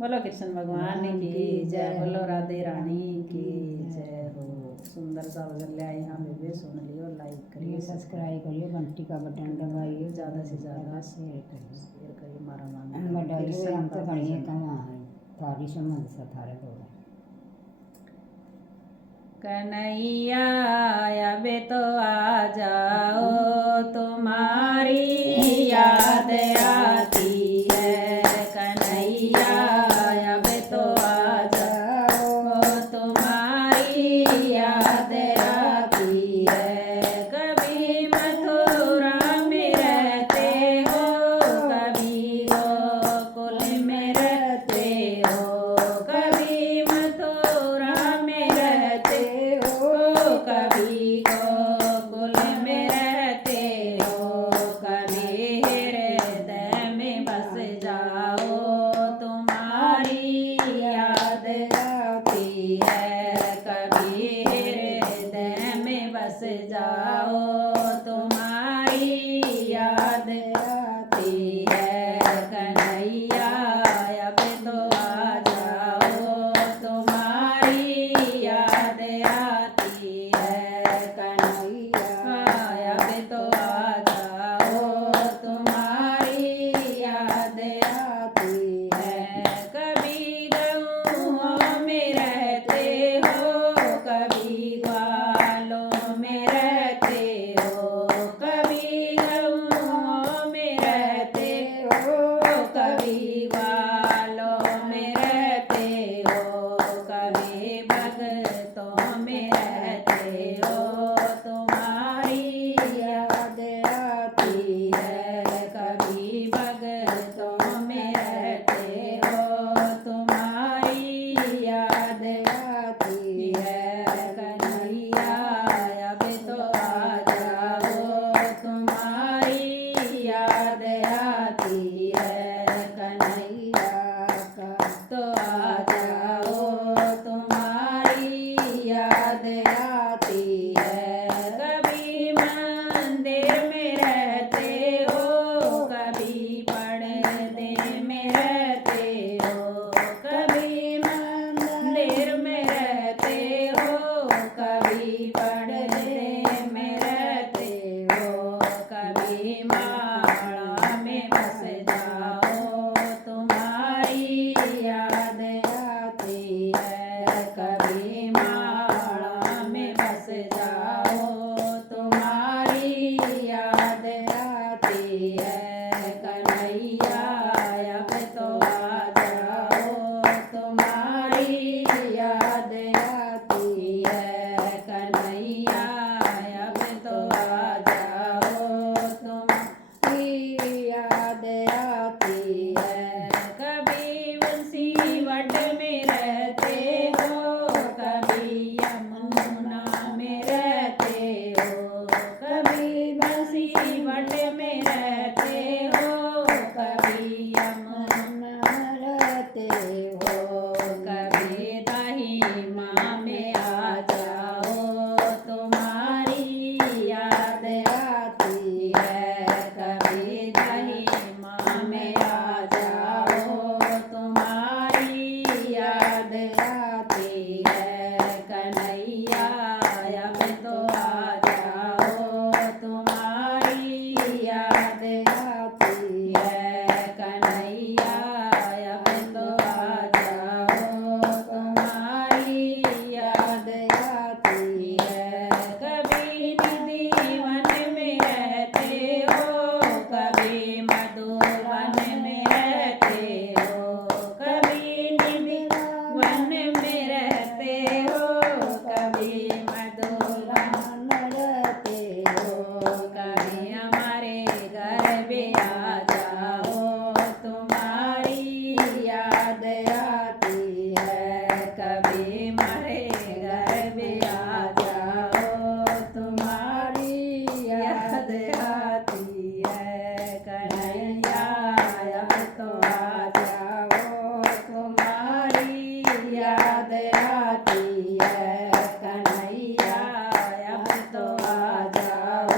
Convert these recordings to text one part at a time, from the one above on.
बोलो कृष्ण भगवान की जय, बोलो राधे रानी की जय हो। सुंदर सा भजन ले आए यहाँ बेबे, सुन लियो, लाइक करिए, सब्सक्राइब करिए, घंटी का बटन दबाइए, ज़्यादा से ज़्यादा शेयर करिए, शेयर करिए। मारा नाम बढ़ाइए। हम तो बढ़िए कहाँ है तारी संबंध से थारे लोग कन्हैया अबे तो आ जाओ, तुम्हारी याद आती है। कन्हैया अबे तो आ जाओ, तुम्हारी याद आती है। कभी मथुरा में रहते हो, कभी गोकुल में रहते हो, कभी मथुरा में रहते हो, कभी गोकुल में रहते हो, कभी हृदय में बस जाओ, तुम्हारी याद आती है। कभी हृदय में बस जाओ, तुम्हारी याद आती है। कन्हैया अब तो आ जाओ, तुम्हारी याद आती है। कन्हैया अब तो आ जाओ, तुम्हारी याद आती है। कभी गाँवों में रहते हो, कभी ग्वालों में रहते हो, कभी गाँवों में रहते हो, कभी ग्वालों में रहते हो, कभी भक्तों में रहते हो, तुम्हारी याद आती है। कभी भक्तों में रहते हो, तुम्हारी याद आती है। कन्हैया अब तो आ जाओ, तुम्हारी याद आती है। कन्हैया तो आ जाओ, तुम्हारी याद आती है। कभी मंदिर में रहते हो, कभी पर्दे में रहते हो, कभी मंदिर में रहते हो, कभी पर्दे में रहते हो, कभी माला में बस जाओ, तुम्हारी याद आती है। कभी माला में बस जाओ, तुम्हारी याद आती है। कन्हैया अब तो आ जाओ, तुम्हारी याद आती है। कन्हैया अब तो आ जाओ, तुम्हारी याद आती है। कभी मुसीबत में रहते हो, कभी यमुना में रहते हो, कभी मुसीबत में रहते हो, कभी यमुना रहते हो, कभी दाही माँ में आ जाओ, तुम्हारी याद आती है। कभी दाही माँ में आ जाओ, तुम्हारी याद आती है। कन्हैया अब तो आ जाओ, तुम्हारी याद आती है। कन्हैया अब तो आ जाओ, तुम्हारी याद आती है। कभी निधिवन में रहते हो, कभी मधुवन में रहते हो, कभी निधिवन में रहते हो, कभी मधुवन रहते हो, कभी हमारे घर भी आ जाओ, तुम्हारी याद आती है। कभी हमारे घर भी आ जाओ, तुम्हारी याद आती है। कन्हैया अब तो आ जाओ, तुम्हारी याद आती है। कन्हैया अब तो आ जाओ,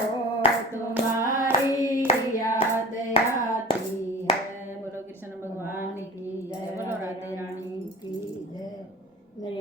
तुम्हारी याद आती है। बोलो कृष्ण भगवान की जय, बोलो राधे। मेरे